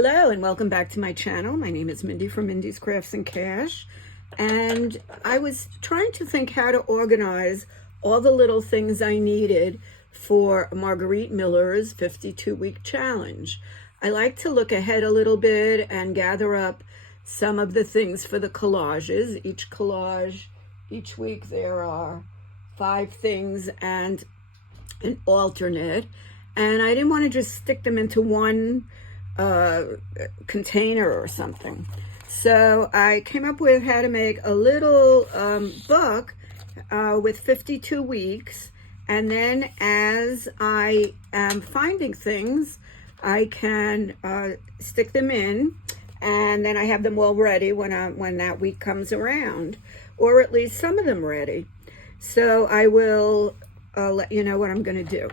Hello and welcome back to my channel. My name is Mindy from Mindy's Crafts and Cash, and I was trying to think how to organize all the little things I needed for Marguerite Miller's 52-week challenge. I like to look ahead a little bit and gather up some of the things for the collages. Each collage, each week there are 5 things and an alternate, and I didn't want to just stick them into one container or something. So I came up with how to make a little book with 52 weeks, and then as I am finding things, I can stick them in, and then I have them all ready when that week comes around, or at least some of them ready. So I will let you know what I'm going to do.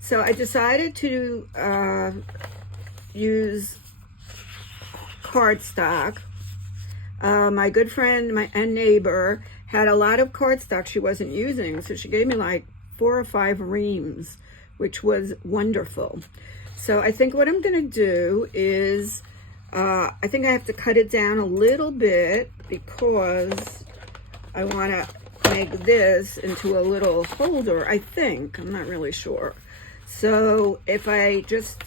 So I decided to use cardstock. My good friend and neighbor had a lot of cardstock she wasn't using, so she gave me like 4 or 5 reams, which was wonderful. So I think what I'm going to do is I think I have to cut it down a little bit because I want to make this into a little holder, I think. I'm not really sure. So if I just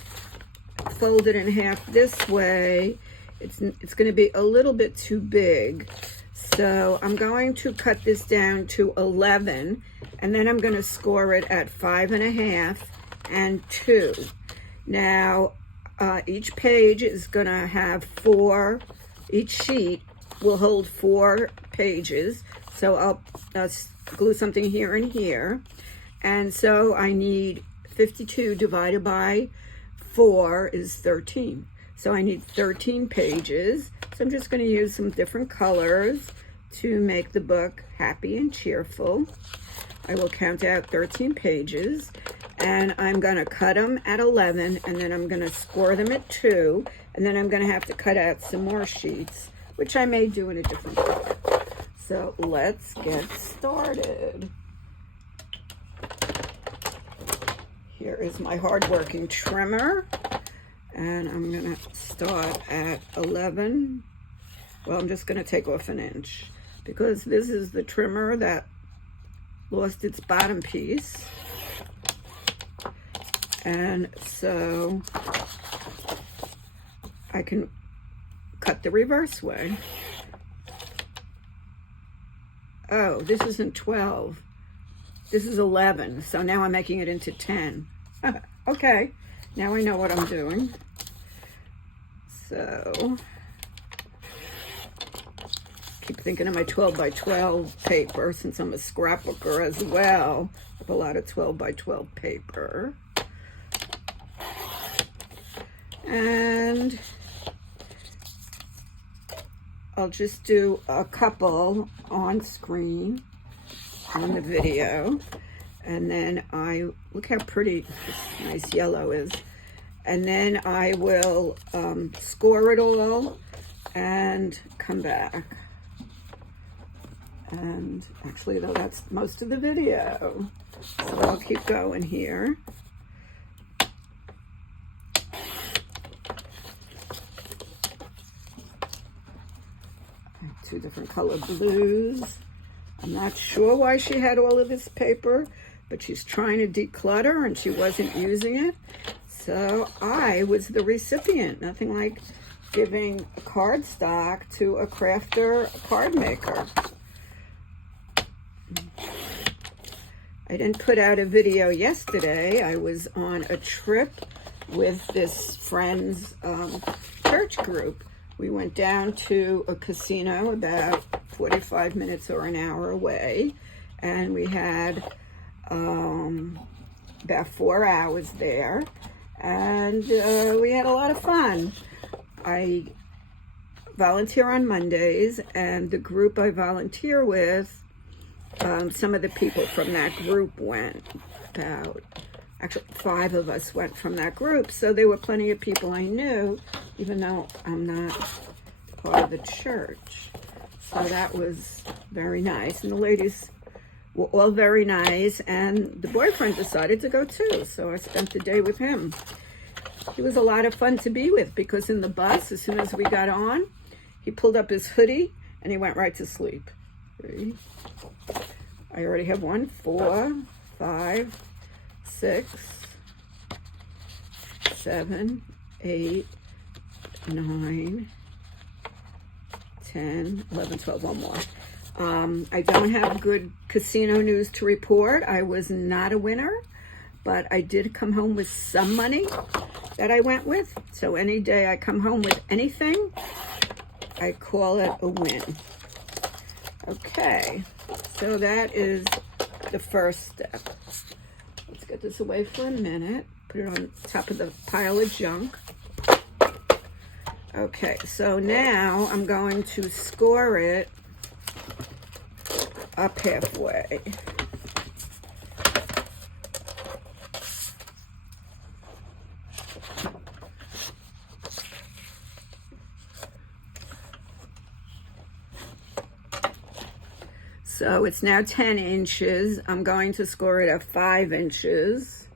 fold it in half this way, it's going to be a little bit too big. So I'm going to cut this down to 11, and then I'm going to score it at 5.5 and 2. Now, each page is going to have 4, each sheet will hold 4 pages. So I'll glue something here and here. And so I need 52 divided by 4 is 13. So I need 13 pages. So I'm just going to use some different colors to make the book happy and cheerful. I will count out 13 pages, and I'm going to cut them at 11, and then I'm going to score them at 2, and then I'm going to have to cut out some more sheets, which I may do in a different color. So let's get started. Here is my hard-working trimmer, and I'm going to start at 11. Well, I'm just going to take off 1 inch because this is the trimmer that lost its bottom piece. And so I can cut the reverse way. Oh, this isn't 12. This is 11, so now I'm making it into 10. Okay, now I know what I'm doing. So, keep thinking of my 12 by 12 paper since I'm a scrapbooker as well. I have a lot of 12 by 12 paper. And I'll just do a couple on screen on the video, and then look how pretty this nice yellow is, and then I will score it all and come back. And actually, though, that's most of the video, so I'll keep going here. Two different color blues. I'm not sure why she had all of this paper, but she's trying to declutter and she wasn't using it. So I was the recipient. Nothing like giving cardstock to a crafter, a card maker. I didn't put out a video yesterday. I was on a trip with this friend's church group. We went down to a casino about 45 minutes or an hour away, and we had about 4 hours there, and we had a lot of fun. I volunteer on Mondays, and the group I volunteer with, some of the people from that group went. Actually 5 of us went from that group, so there were plenty of people I knew, even though I'm not part of the church. So that was very nice, and the ladies were all very nice, and the boyfriend decided to go too, so I spent the day with him. he was a lot of fun to be with, because in the bus, as soon as we got on, he pulled up his hoodie and he went right to sleep. 3. I already have 1, 4, 5, 6, 7, 8, 9, 10, 11, 12, one more. I don't have good casino news to report. I was not a winner, but I did come home with some money that I went with. So any day I come home with anything, I call it a win. Okay, so that is the first step. Let's get this away for a minute. Put it on top of the pile of junk. Okay, so now I'm going to score it up halfway. So it's now 10 inches. I'm going to score it at 5 inches.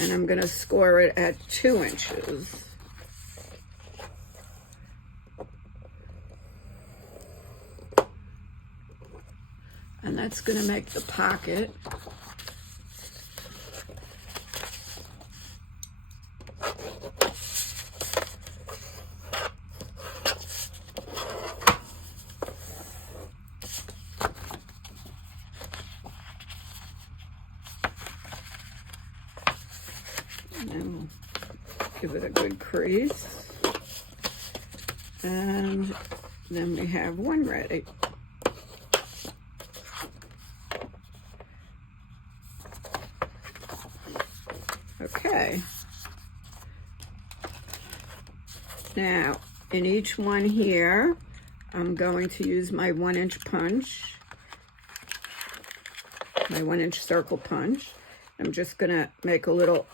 And I'm going to score it at 2 inches. And that's going to make the pocket. And then we'll give it a good crease. And then we have one ready. Okay. Now, in each one here, I'm going to use my 1-inch punch, my 1-inch circle punch. I'm just going to make a little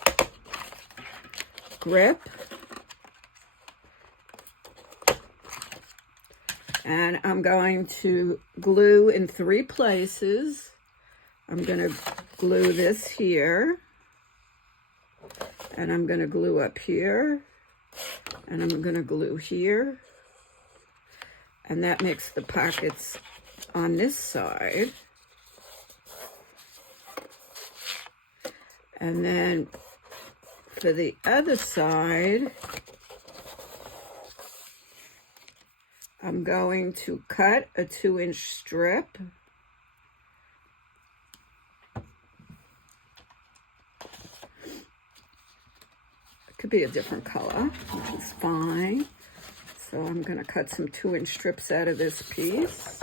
grip. And I'm going to glue in 3 places. I'm going to glue this here. And I'm going to glue up here. And I'm going to glue here. And that makes the pockets on this side. And then for the other side, I'm going to cut a 2-inch strip. It could be a different color, which is fine. So I'm going to cut some 2-inch strips out of this piece.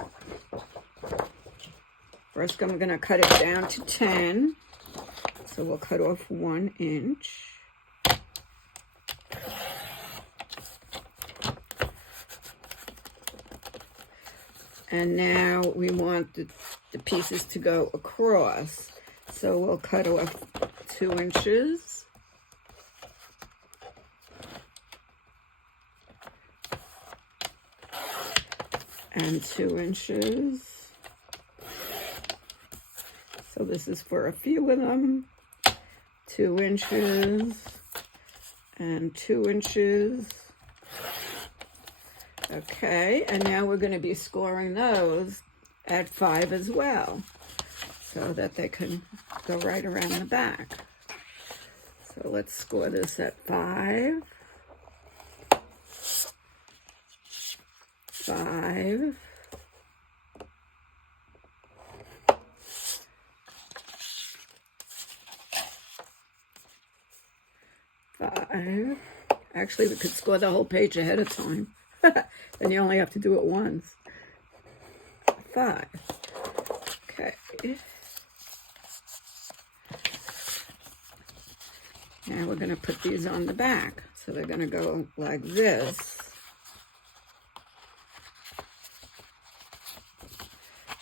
First, I'm going to cut it down to 10. So we'll cut off 1 inch. And now we want the pieces to go across. So we'll cut off 2 inches. And 2 inches. So this is for a few of them. 2 inches and 2 inches. Okay, and now we're going to be scoring those at 5 as well, so that they can go right around the back. So let's score this at 5. 5. 5. Actually, we could score the whole page ahead of time. Then you only have to do it once. 5. Okay. Now we're going to put these on the back. So they're going to go like this.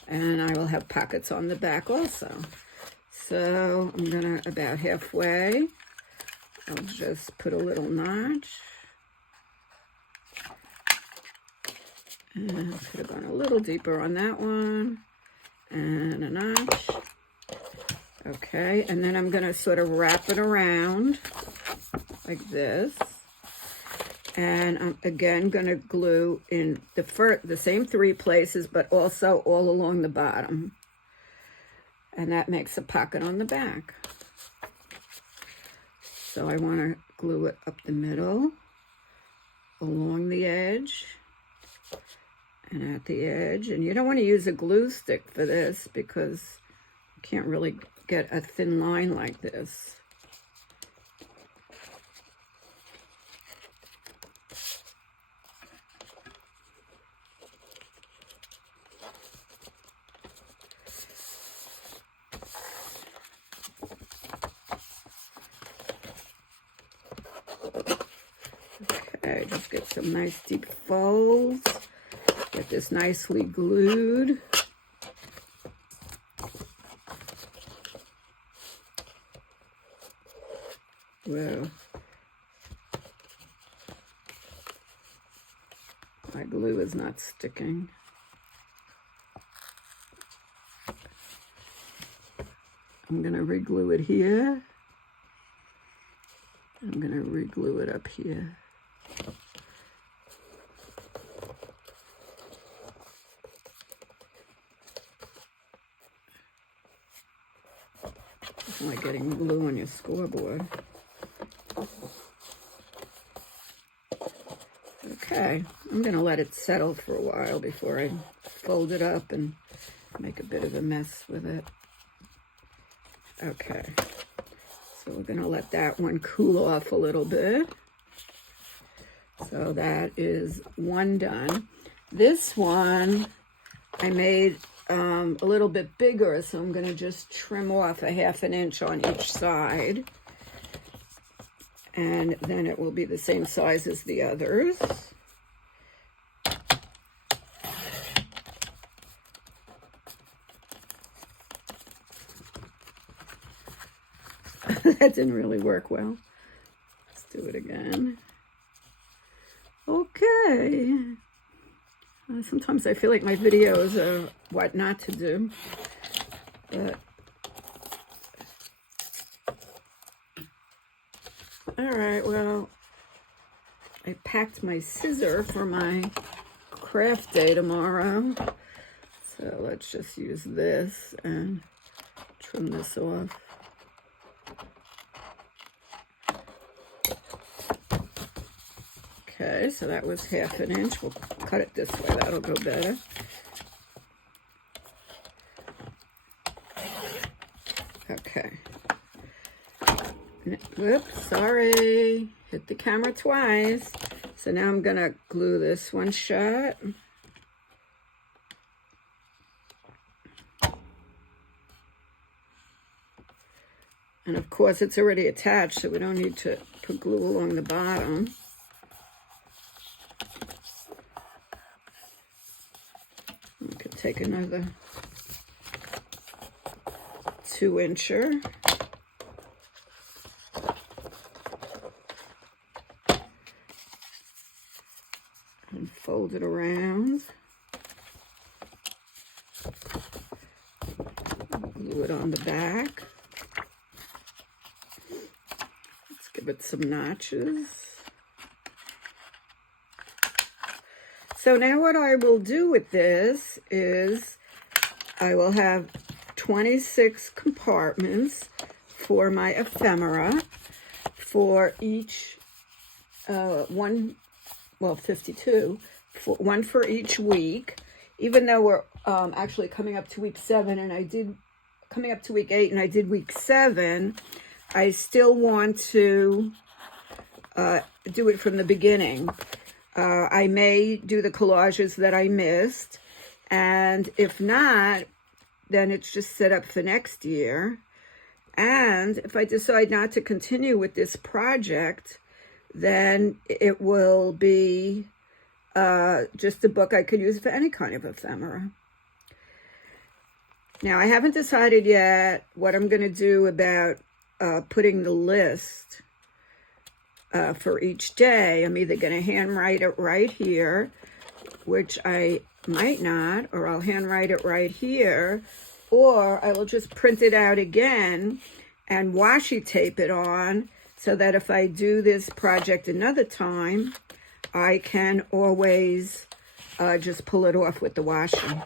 And I will have pockets on the back also. So I'm going to, about halfway, I'll just put a little notch. And could have gone a little deeper on that one. And a notch. Okay, and then I'm going to sort of wrap it around like this. And I'm again going to glue in the same 3 places, but also all along the bottom. And that makes a pocket on the back. So I want to glue it up the middle, along the edge, and at the edge. And you don't want to use a glue stick for this because you can't really get a thin line like this. Okay, just get some nice deep folds. Get this nicely glued. Whoa. My glue is not sticking. I'm going to re-glue it here. I'm going to re-glue it up here. It's like getting glue on your scoreboard. Okay, I'm going to let it settle for a while before I fold it up and make a bit of a mess with it. Okay, so we're going to let that one cool off a little bit. So that is one done. This one I made a little bit bigger, so I'm going to just trim off a 1/2 inch on each side. And then it will be the same size as the others. That didn't really work well. Let's do it again. Okay. Sometimes I feel like my videos are what not to do. But all right, well, I packed my scissor for my craft day tomorrow. So let's just use this and trim this off. Okay, so that was 1/2 inch. We'll cut it this way, that'll go better. Okay. Whoops, sorry. Hit the camera twice. So now I'm gonna glue this one shut. And of course it's already attached, so we don't need to put glue along the bottom. We could take another 2-incher. And fold it around. Glue it on the back. Let's give it some notches. So now what I will do with this is I will have 26 compartments for my ephemera for each 52, one for each week. Even though we're actually coming up to week 7 and coming up to week 8 and I did week 7, I still want to do it from the beginning. I may do the collages that I missed, and if not, then it's just set up for next year. And if I decide not to continue with this project, then it will be just a book I could use for any kind of ephemera. Now, I haven't decided yet what I'm going to do about putting the list for each day. I'm either going to handwrite it right here, which I might not, or I'll handwrite it right here, or I will just print it out again and washi tape it on so that if I do this project another time, I can always just pull it off with the washi.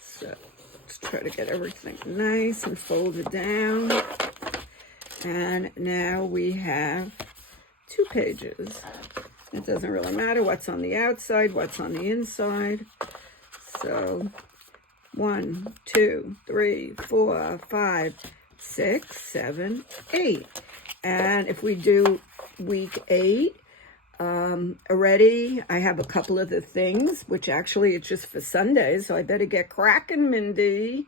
So let's try to get everything nice and folded down. And now we have 2 pages. It doesn't really matter what's on the outside, what's on the inside. So 1, 2, 3, 4, 5, 6, 7, 8. And if we do week 8, already I have a couple of the things, which actually it's just for Sundays, so I better get cracking, Mindy,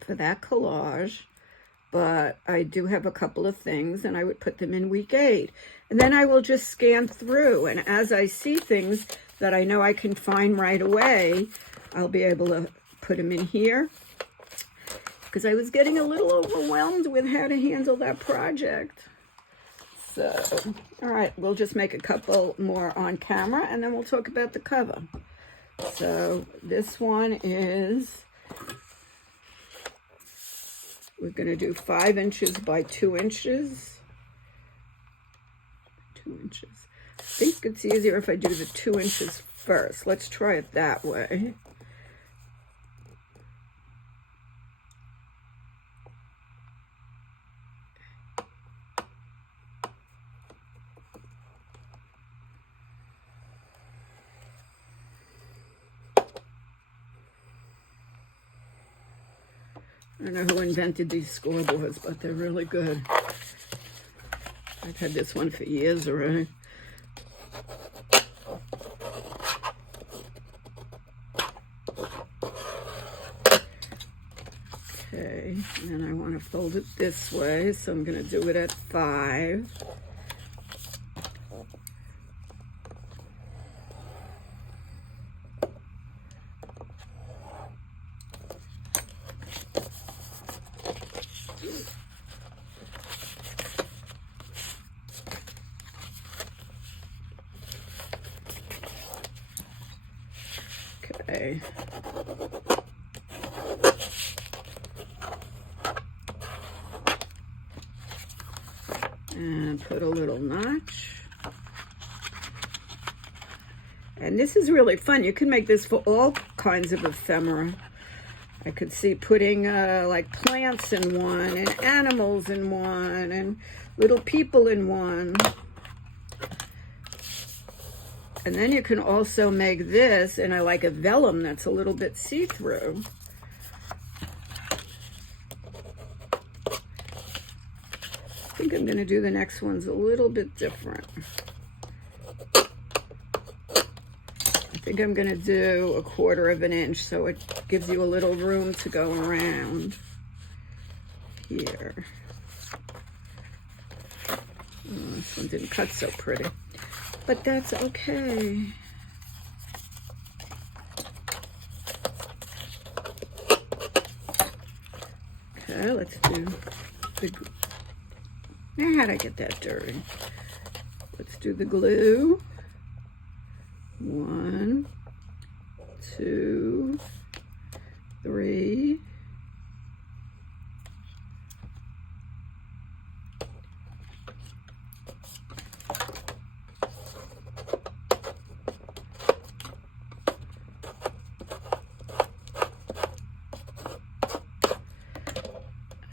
for that collage. But I do have a couple of things, and I would put them in week 8. And then I will just scan through, and as I see things that I know I can find right away, I'll be able to put them in here. Because I was getting a little overwhelmed with how to handle that project. So, all right, we'll just make a couple more on camera, and then we'll talk about the cover. So this one is, we're going to do 5 inches by 2 inches. 2 inches. I think it's easier if I do the 2 inches first. Let's try it that way. I don't know who invented these scoreboards, but they're really good. I've had this one for years already. Okay, and then I want to fold it this way, so I'm going to do it at 5. Okay. And put a little notch. And this is really fun. You can make this for all kinds of ephemera. I could see putting like plants in one, and animals in one, and little people in one. And then you can also make this, and I like a vellum that's a little bit see-through. I think I'm going to do the next ones a little bit different. I think I'm going to do 1/4 of an inch, so it gives you a little room to go around here. Oh, this one didn't cut so pretty, but that's okay. Okay, let's do the, now how'd I get that dirty? Let's do the glue. 1, 2, 3.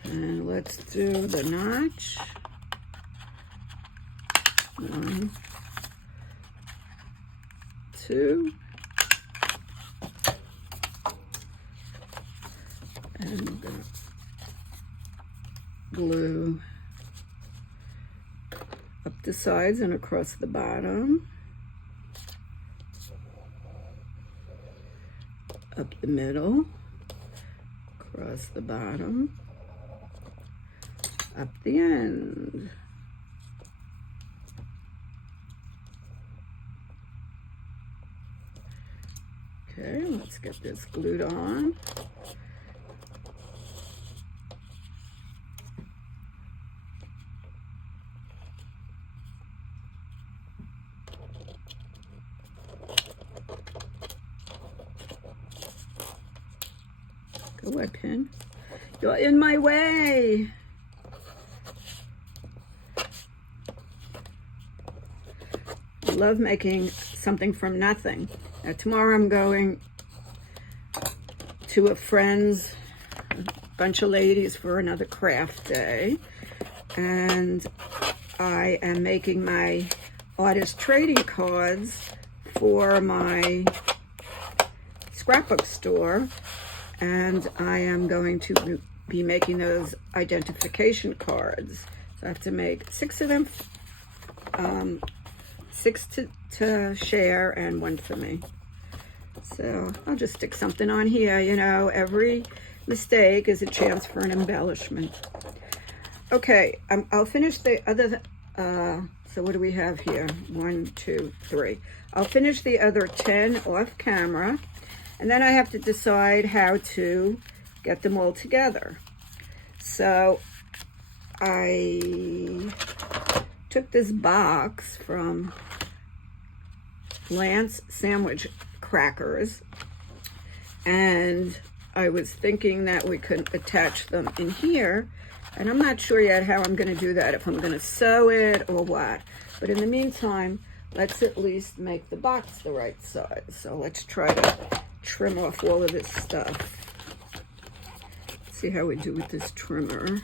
And let's do the notch. 1, 2. And we're going to glue up the sides and across the bottom, up the middle, across the bottom, up the end. Okay, let's get this glued on. Oh, I pin. You're in my way. I love making something from nothing. Now, tomorrow I'm going to a friend's, a bunch of ladies, for another craft day. And I am making my artist trading cards for my scrapbook store. And I am going to be making those identification cards. So I have to make 6 of them, 6 to share and 1 for me. So I'll just stick something on here. You know, every mistake is a chance for an embellishment. Okay, I'll finish the other, so what do we have here? 1, 2, 3. I'll finish the other 10 off camera, and then I have to decide how to get them all together. So I took this box from Lance Sandwich Crackers, and I was thinking that we could attach them in here, and I'm not sure yet how I'm going to do that, if I'm going to sew it or what. But in the meantime, let's at least make the box the right size. So let's try to trim off all of this stuff. See how we do with this trimmer.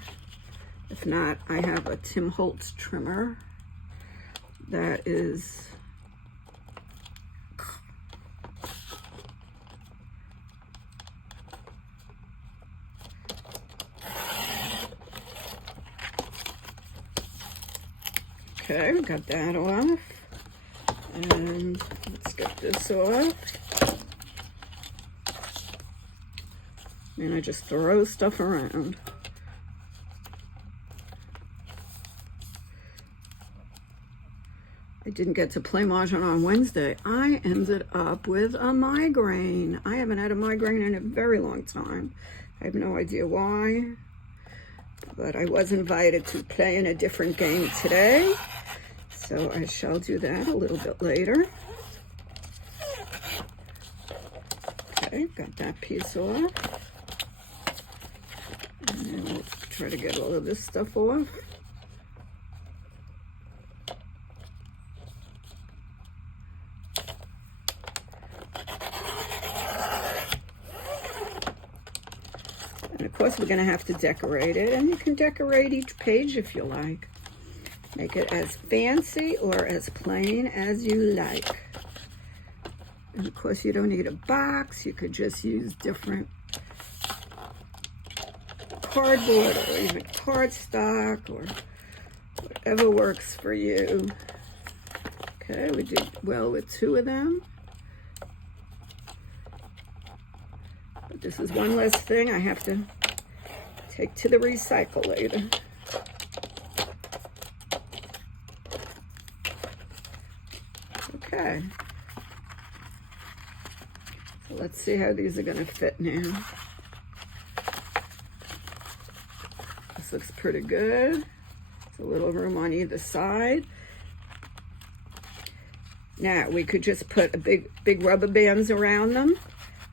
If not, I have a Tim Holtz trimmer that is okay. We got that off, and let's get this off. And I just throw stuff around. I didn't get to play Mahjong on Wednesday. I ended up with a migraine. I haven't had a migraine in a very long time. I have no idea why, but I was invited to play in a different game today, so I shall do that a little bit later. Okay, got that piece off. And let's try to get all of this stuff off. And of course, we're going to have to decorate it, and you can decorate each page if you like. Make it as fancy or as plain as you like. And of course, you don't need a box. You could just use different cardboard or even cardstock or whatever works for you. Okay, we did well with 2 of them. But this is one less thing I have to take to the recycle later. Okay. So let's see how these are going to fit now. This looks pretty good. There's a little room on either side. Now, we could just put a big rubber bands around them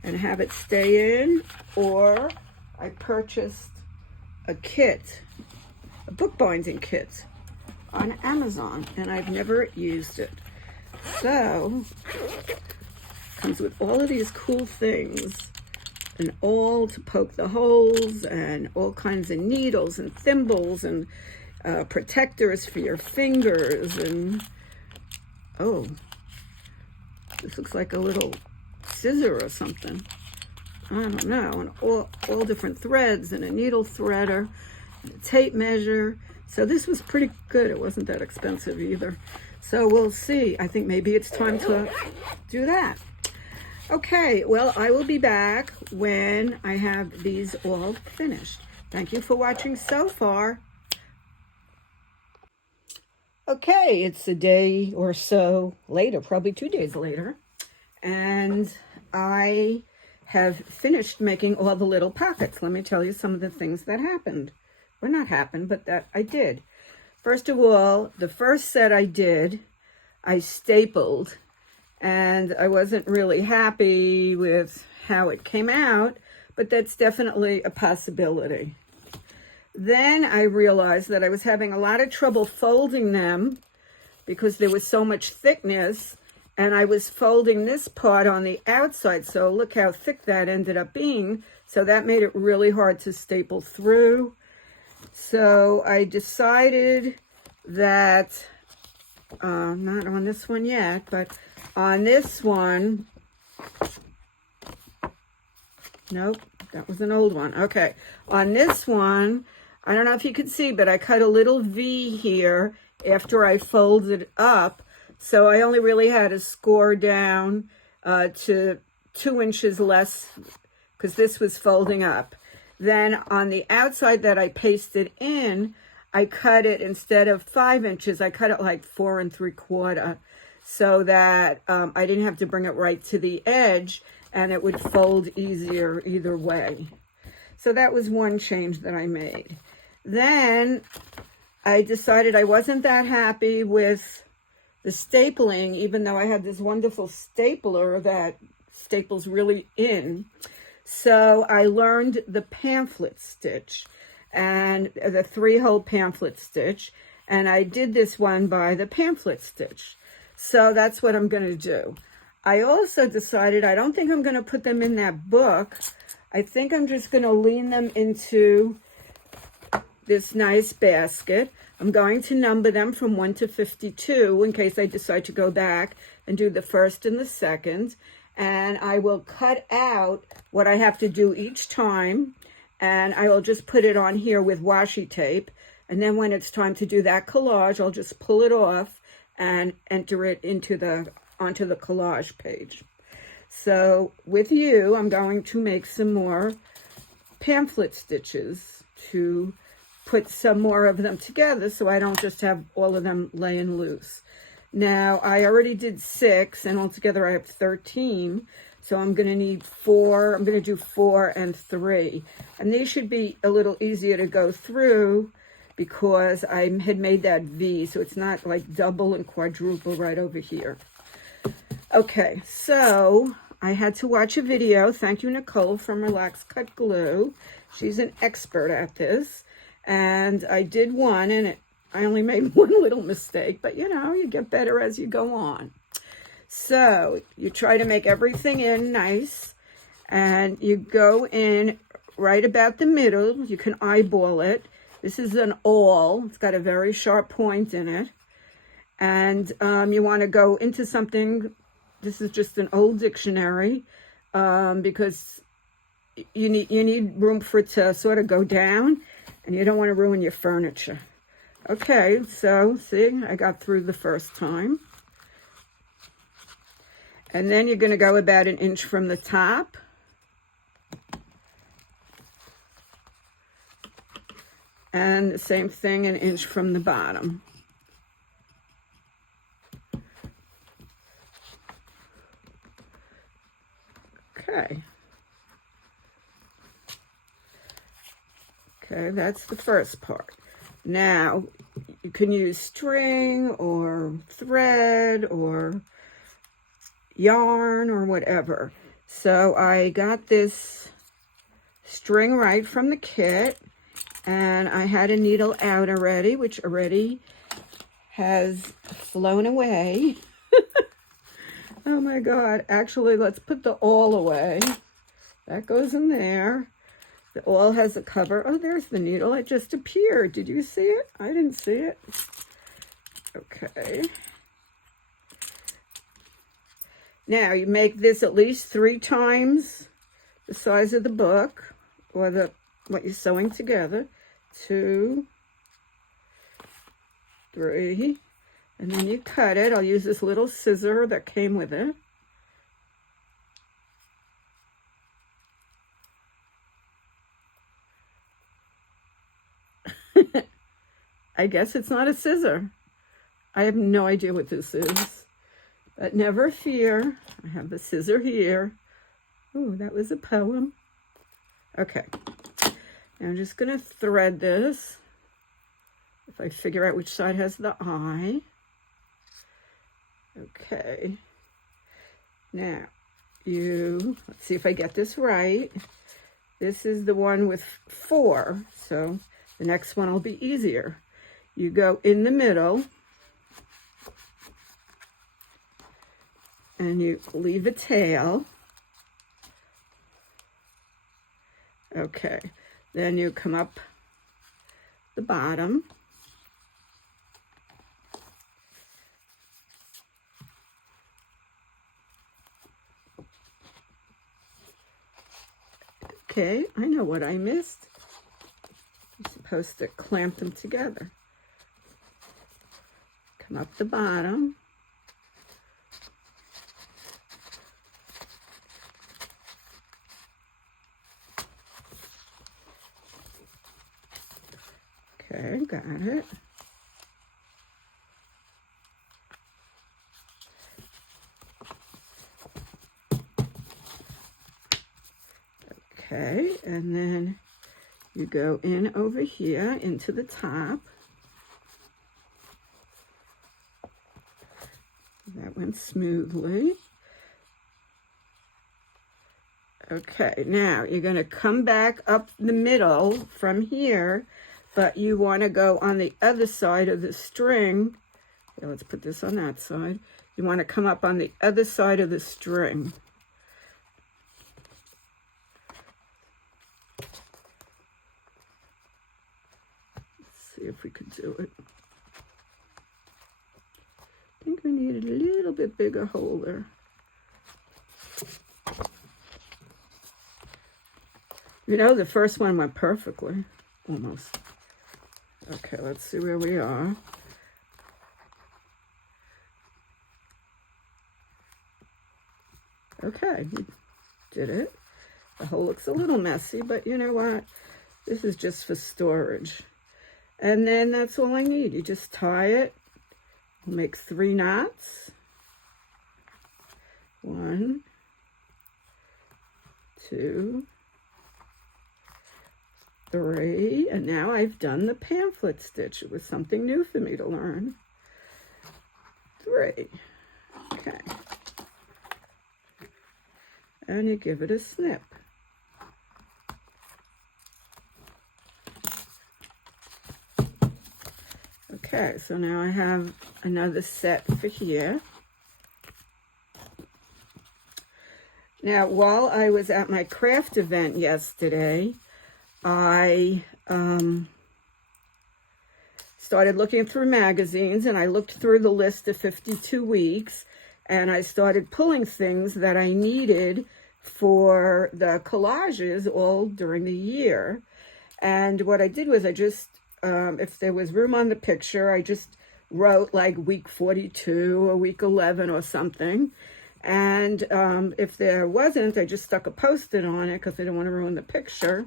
and have it stay in, or I purchased a kit, a bookbinding kit on Amazon, and I've never used it. So, it comes with all of these cool things, and all to poke the holes, and all kinds of needles and thimbles and protectors for your fingers, and oh, this looks like a little scissor or something. I don't know. And all different threads, and a needle threader, and a tape measure. So this was pretty good. It wasn't that expensive either. So we'll see. I think maybe it's time to do that. Okay, well, I will be back when I have these all finished. Thank you for watching so far. Okay, it's a day or so later, probably 2 days later, and I have finished making all the little pockets. Let me tell you some of the things that happened. Well, not happened, but that I did. First of all, the first set I did, I stapled, and I wasn't really happy with how it came out, but that's definitely a possibility. Then I realized that I was having a lot of trouble folding them because there was so much thickness, and I was folding this part on the outside. So look how thick that ended up being. So that made it really hard to staple through. So I decided that, not on this one yet, but on this one, nope, that was an old one. Okay, on this one, I don't know if you could see, but I cut a little V here after I folded up. So I only really had to score down to 2 inches less because this was folding up. Then on the outside that I pasted in, I cut it, instead of 5 inches, I cut it like 4 3/4 so that I didn't have to bring it right to the edge and it would fold easier either way. So that was one change that I made. Then I decided I wasn't that happy with the stapling, even though I had this wonderful stapler that staples really in. So I learned the pamphlet stitch and the 3-hole pamphlet stitch, and I did this one by the pamphlet stitch. So that's what I'm going to do. I also decided I don't think I'm going to put them in that book. I think I'm just going to lean them into this nice basket. I'm going to number them from 1 to 52 in case I decide to go back and do the first and the second. And I will cut out what I have to do each time, and I will just put it on here with washi tape. And then when it's time to do that collage, I'll just pull it off and enter it onto the collage page. So with you, I'm going to make some more pamphlet stitches to put some more of them together so I don't just have all of them laying loose. Now, I already did 6, and altogether I have 13, so I'm going to need 4. I'm going to do 4 and 3. And these should be a little easier to go through because I had made that V, so it's not like double and quadruple right over here. Okay, so I had to watch a video. Thank you, Nicole, from Relax Cut Glue. She's an expert at this. And I did one, and I only made one little mistake, but you know, you get better as you go on. So you try to make everything in nice, and you go in right about the middle. You can eyeball it. This is an awl. It's got a very sharp point in it. And you want to go into something. This is just an old dictionary because you need room for it to sort of go down, and you don't want to ruin your furniture. Okay, so see, I got through the first time. And then you're going to go about 1 inch from the top. And the same thing, 1 inch from the bottom. Okay. Okay, that's the first part. Now, you can use string or thread or yarn or whatever. So I got this string right from the kit, and I had a needle out already, which already has flown away. Oh my God. Actually, let's put the awl away. That goes in there. The awl has a cover. Oh, there's the needle. It just appeared. Did you see it? I didn't see it. Okay. Now, you make this at least 3 times the size of the book, or what you're sewing together. 2, 3, and then you cut it. I'll use this little scissor that came with it. I guess it's not a scissor. I have no idea what this is. But never fear. I have the scissor here. Ooh, that was a poem. Okay. Now I'm just going to thread this. If I figure out which side has the eye. Okay. Now, let's see if I get this right. This is the one with 4, so the next one will be easier. You go in the middle, and you leave a tail. Okay, then you come up the bottom. Okay, I know what I missed. You're supposed to clamp them together. Come up the bottom. Okay, got it. Okay, and then you go in over here into the top. That went smoothly. Okay, now you're going to come back up the middle from here, but you want to go on the other side of the string. Yeah, let's put this on that side. You want to come up on the other side of the string. Let's see if we could do it. I think we need a little bit bigger hole there. You know, the first one went perfectly, almost. Okay, let's see where we are. Okay, you did it. The hole looks a little messy, but you know what? This is just for storage. And then that's all I need. You just tie it, make 3 knots. 1, 2, 3, and now I've done the pamphlet stitch. It was something new for me to learn. 3. Okay. And you give it a snip. Okay, so now I have another set for here. Now, while I was at my craft event yesterday, I started looking through magazines, and I looked through the list of 52 weeks, and I started pulling things that I needed for the collages all during the year. And what I did was I just, if there was room on the picture, I just wrote like week 42 or week 11 or something. And if there wasn't, I just stuck a Post-it on it because I didn't want to ruin the picture.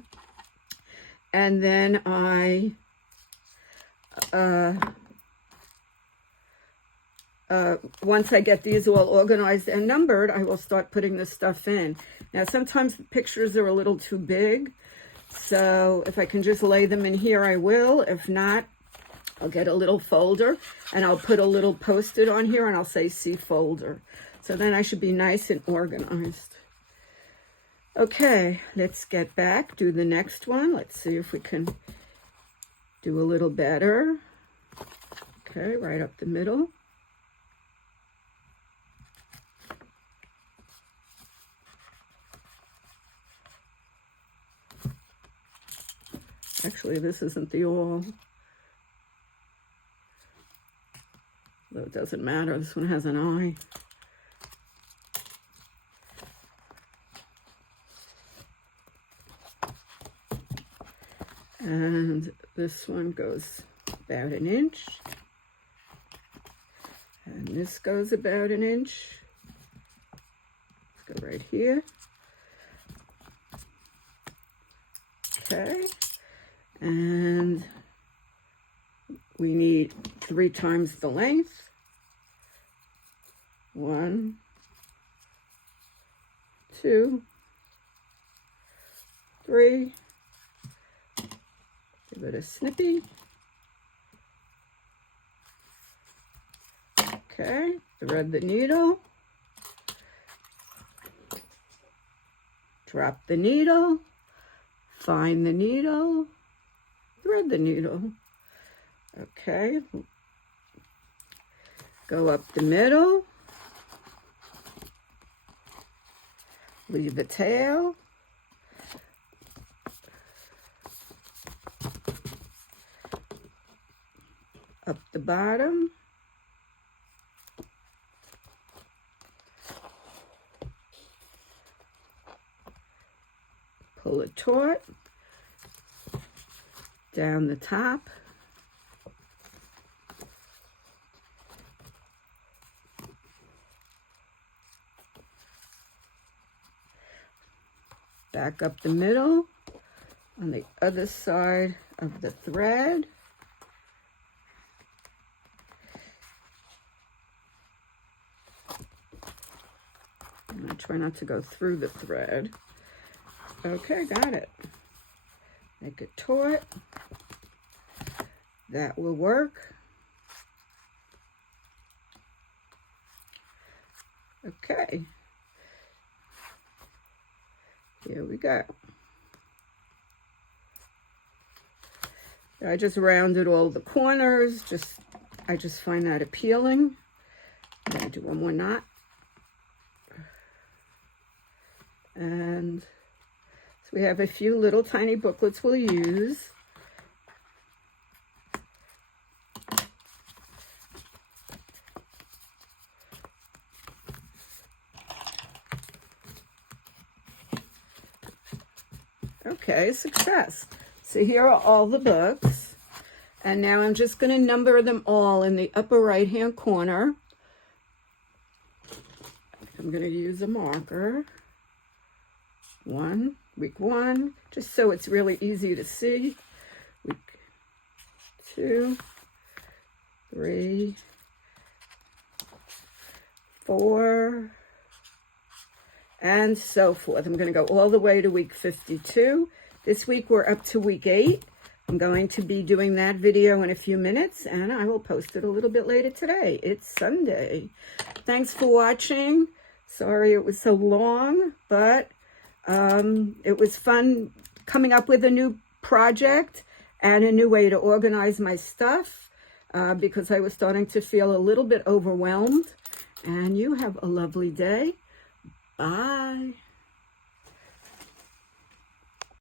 And then I once I get these all organized and numbered, I will start putting this stuff in. Now, sometimes the pictures are a little too big, so if I can just lay them in here, I will. If not, I'll get a little folder, and I'll put a little Post-it on here, and I'll say see folder. So then I should be nice and organized. Okay, let's get back, do the next one. Let's see if we can do a little better. Okay, right up the middle. Actually, this isn't the all. Though it doesn't matter, this one has an eye. And this one goes about 1 inch. And this goes about 1 inch. Let's go right here. Okay. And we need 3 times the length. 1, 2, 3. Give it a snippy. Okay, thread the needle. Drop the needle. find the needle, thread the needle. Okay, go up the middle, leave the tail, up the bottom, pull it taut, down the top, back up the middle on the other side of the thread. I'm going to try not to go through the thread. Okay, got it. Make it taut. That will work. Okay. Here we go. I just rounded all the corners. I just find that appealing. I'm going to do one more knot. And so we have a few little tiny booklets we'll use. Okay, success. So here are all the books. And now I'm just going to number them all in the upper right-hand corner. I'm going to use a marker. Week 1, just so it's really easy to see. Week 2, 3, 4, and so forth. I'm going to go all the way to week 52. This week we're up to week 8. I'm going to be doing that video in a few minutes, and I will post it a little bit later today. It's Sunday. Thanks for watching. Sorry it was so long, but it was fun coming up with a new project and a new way to organize my stuff because I was starting to feel a little bit overwhelmed. And you have a lovely day. Bye.